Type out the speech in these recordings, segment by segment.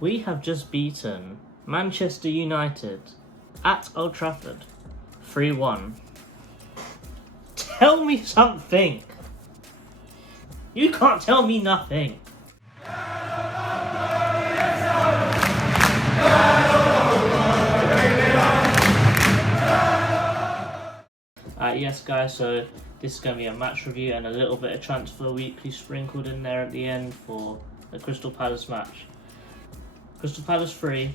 We have just beaten Manchester United at Old Trafford 3-1. Tell me something! You can't tell me nothing! Yes guys, so this is going to be a match review and a little bit of transfer weekly sprinkled in there at the end for the Crystal Palace match. Crystal Palace 3,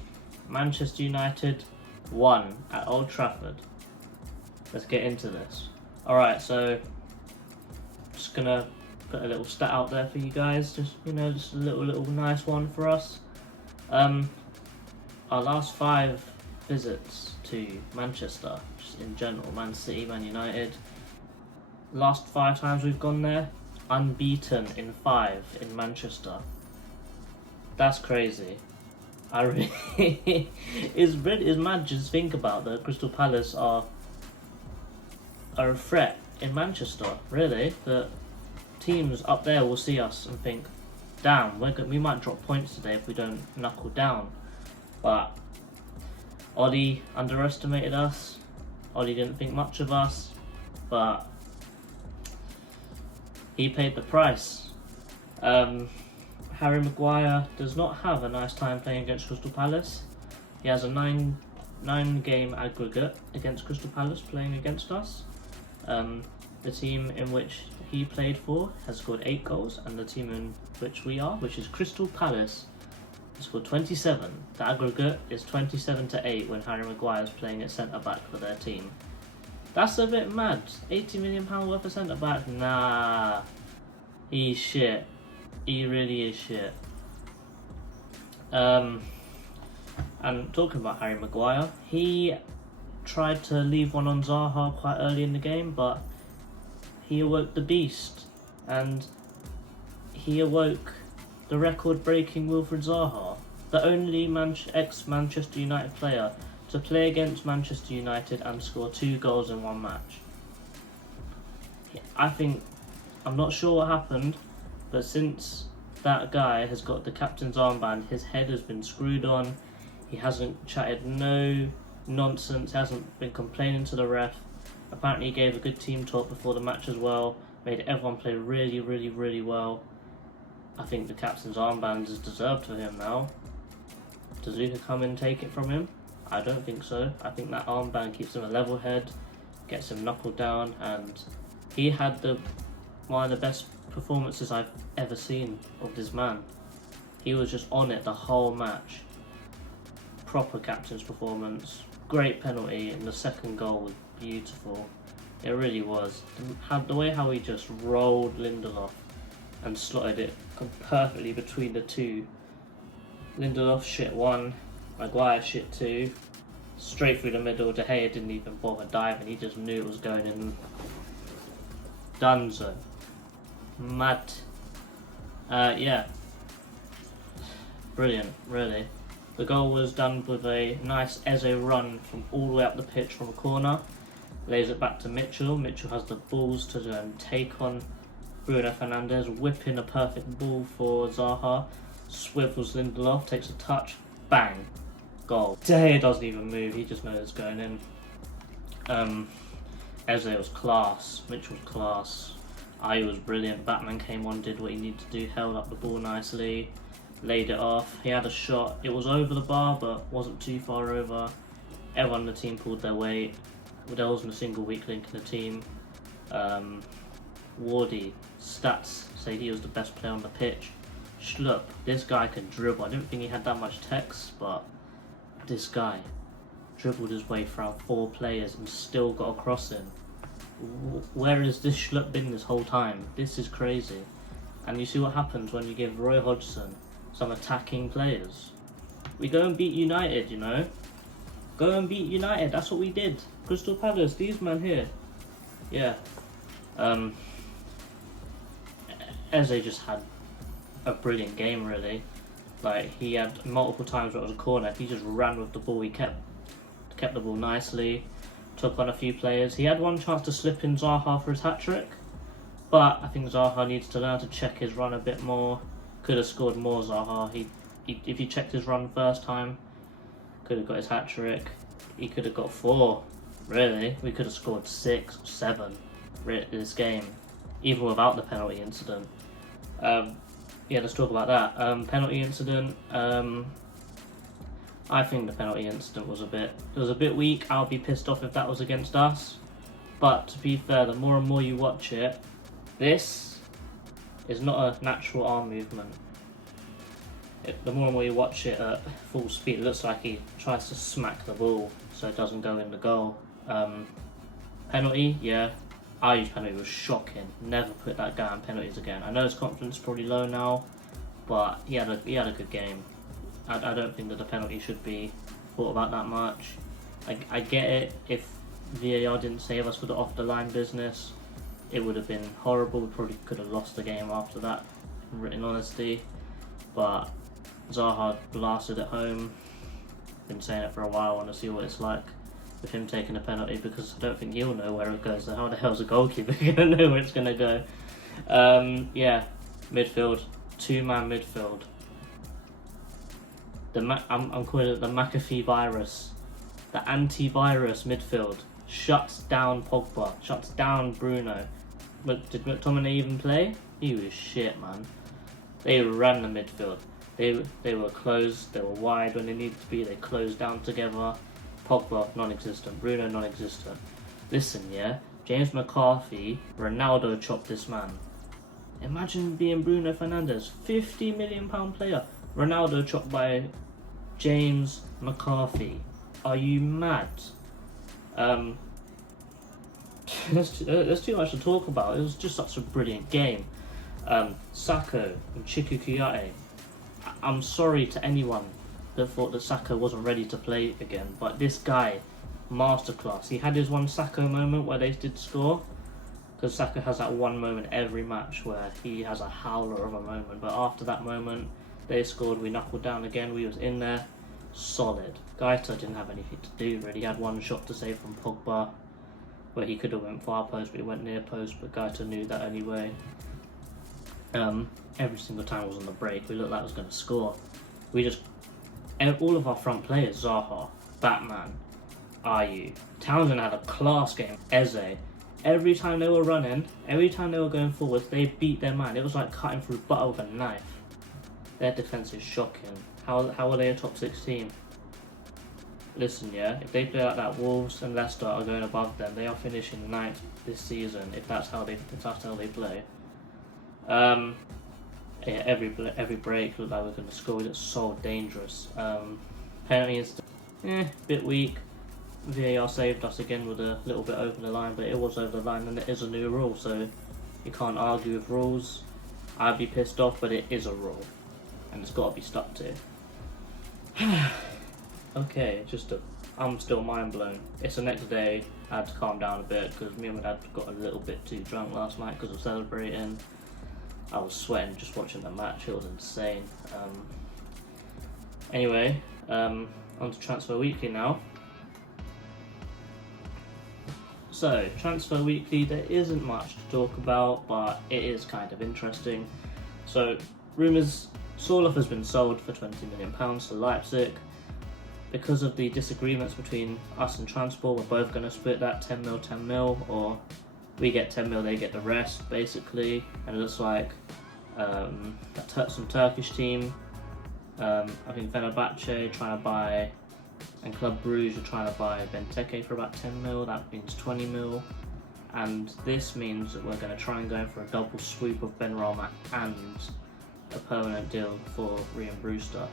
Manchester United 1 at Old Trafford. Let's get into this. Alright, so just going to put a little stat out there for you guys, just a little nice one for us. Our last 5 visits to Manchester, just in general, Man City, Man United, last 5 times we've gone there, unbeaten in 5 in Manchester. That's crazy. I really it's mad just think about that. Crystal Palace are a threat in Manchester, really. That teams up there will see us and think, damn, we might drop points today if we don't knuckle down. But Ollie underestimated us. Ollie didn't think much of us, but he paid the price. Harry Maguire does not have a nice time playing against Crystal Palace. He has a 9 game aggregate against Crystal Palace playing against us. The team in which he played for has scored 8 goals, and the team in which we are, which is Crystal Palace, scored 27. The aggregate is 27-8 when Harry Maguire is playing at centre back for their team. That's a bit mad. £80 million worth of centre back? Nah, he's shit. He really is shit. And talking about Harry Maguire, he tried to leave one on Zaha quite early in the game, but he awoke the beast, and he awoke the record-breaking Wilfried Zaha, the only ex-Manchester United player to play against Manchester United and score 2 goals in 1 match. I'm not sure what happened, but since that guy has got the captain's armband, his head has been screwed on. He hasn't chatted no nonsense, hasn't been complaining to the ref. Apparently he gave a good team talk before the match as well, made everyone play really well. I think the captain's armband is deserved for him now. Does Luka come and take it from him? I don't think so. I think that armband keeps him a level head, gets him knuckled down, and he had one of the best performances I've ever seen of this man. He was just on it the whole match. Proper captain's performance. Great penalty, and the second goal was beautiful. It really was. The way how he just rolled Lindelof and slotted it perfectly between the two. Lindelof shit 1, Maguire shit 2. Straight through the middle. De Gea didn't even bother diving. He just knew it was going in. Dunzo. Mad. Yeah. Brilliant, really. The goal was done with a nice Eze run from all the way up the pitch from a corner. Lays it back to Mitchell. Mitchell has the balls to take on Bruno Fernandes, whipping a perfect ball for Zaha. Swivels Lindelof, takes a touch, bang, goal. De Gea doesn't even move, he just knows it's going in. Eze was class, Mitchell was class, Ayew was brilliant. Batman came on, did what he needed to do, held up the ball nicely, laid it off. He had a shot, it was over the bar but wasn't too far over. Everyone in the team pulled their weight. There wasn't a single weak link in the team. Wardy, stats say he was the best player on the pitch. Schlupp, this guy can dribble. I didn't think he had that much text, but this guy dribbled his way through 4 players and still got a cross in. Where has this Schlupp been this whole time? This is crazy. And you see what happens when you give Roy Hodgson some attacking players. We go and beat United, you know. Go and beat United, that's what we did. Crystal Palace, these men here. Yeah. Eze just had a brilliant game, really. Like, he had multiple times where it was a corner, he just ran with the ball, he kept the ball nicely, took on a few players. He had one chance to slip in Zaha for his hat-trick, but I think Zaha needs to learn to check his run a bit more, Could have scored more, Zaha. He if he checked his run first time, could have got his hat trick. He could have got 4. Really, we could have scored 6 or 7 this game, even without the penalty incident. Yeah, let's talk about that. Penalty incident. I think the penalty incident was a bit weak. I'll be pissed off if that was against us. But to be fair, the more and more you watch it, this is not a natural arm movement. The more and more you watch it at full speed, it looks like he tries to smack the ball so it doesn't go in the goal. Penalty, yeah. Ayu's penalty was shocking. Never put that guy on penalties again. I know his confidence is probably low now, but he had a good game. I don't think that the penalty should be thought about that much. I get it, if VAR didn't save us for the off the line business, it would have been horrible. We probably could have lost the game after that, in written honesty. But Zaha blasted it home. Been saying it for a while. I want to see what it's like with him taking a penalty, because I don't think he'll know where it goes. So how the hell's a goalkeeper going to know where it's going to go? Yeah, midfield, 2-man midfield. I'm calling it the McAfee virus. The antivirus midfield shuts down Pogba, shuts down Bruno. But did McTominay even play? He was shit, man. They ran the midfield. They were closed, they were wide when they needed to be, they closed down together. Pogba, non-existent. Bruno, non-existent. Listen, yeah, James McCarthy, Ronaldo chopped this man. Imagine being Bruno Fernandes, £50 million player. Ronaldo chopped by James McCarthy. Are you mad? There's too much to talk about. It was just such a brilliant game. Sako and Chiku Kuyate. I'm sorry to anyone that thought that Sako wasn't ready to play again, but this guy, masterclass. He had his one Sako moment where they did score, because Sako has that one moment every match where he has a howler of a moment, but after that moment they scored, we knuckled down again, we was in there, solid. Gaeta didn't have anything to do really. He had one shot to save from Pogba where he could have went far post, but he went near post, but Gaeta knew that anyway. Every single time it was on the break, we looked like it was going to score. All of our front players, Zaha, Batman, Ayu, Townsend had a class game, Eze. Every time they were running, every time they were going forwards, they beat their man. It was like cutting through butter with a knife. Their defence is shocking. How are they a top 6 team? Listen, yeah, if they play like that, Wolves and Leicester are going above them. They are finishing 9th this season if that's how they play. Yeah, every break looked like we were going to score. We looked so dangerous. Penalty is bit weak. VAR saved us again with a little bit over the line, but it was over the line, and it is a new rule, so you can't argue with rules. I'd be pissed off, but it is a rule, and it's got to be stuck to. Okay, I'm still mind blown. It's the next day. I had to calm down a bit because me and my dad got a little bit too drunk last night because of celebrating. I was sweating just watching the match. It was insane. Anyway, on to Transfer Weekly now. So, Transfer Weekly, there isn't much to talk about, but it is kind of interesting. So, rumours, Sorloth has been sold for £20 million to Leipzig. Because of the disagreements between us and Transport, we're both going to split that 10 mil, or we get 10 mil, they get the rest, basically. And it looks like some Turkish team, I think Fenerbahce trying to buy, and Club Brugge are trying to buy Benteke for about 10 mil, that means 20 mil. And this means that we're going to try and go for a double sweep of Benrahma and a permanent deal for Ryan Brewster,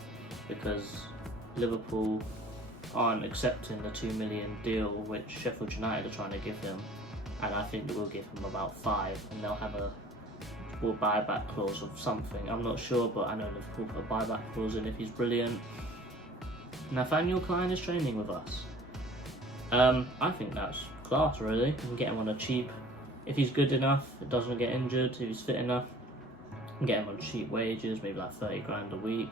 because Liverpool aren't accepting the 2 million deal which Sheffield United are trying to give him, and I think that we'll give him about 5, and they'll have a buyback clause of something. I'm not sure, but I know Liverpool put a buyback clause in if he's brilliant. Nathaniel Klein is training with us. I think that's class, really. You can get him on a cheap, if he's good enough, it doesn't get injured, if he's fit enough, you can get him on cheap wages, maybe like 30 grand a week.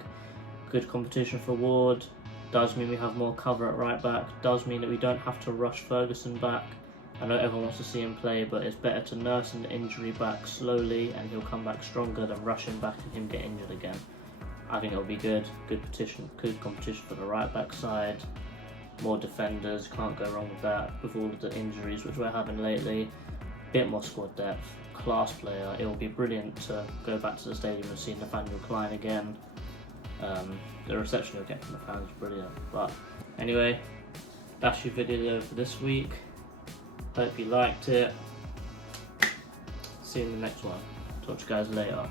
Good competition for Ward, does mean we have more cover at right back, does mean that we don't have to rush Ferguson back, I know everyone wants to see him play, but it's better to nurse an injury back slowly and he'll come back stronger than rushing back and him get injured again. I think it'll be good competition for the right back side, more defenders, can't go wrong with that, with all of the injuries which we're having lately, bit more squad depth, class player. It will be brilliant to go back to the stadium and see Nathaniel Klein again. The reception you'll get from the fans is brilliant. But anyway, that's your video for this week. Hope you liked it. See you in the next one. Talk to you guys later.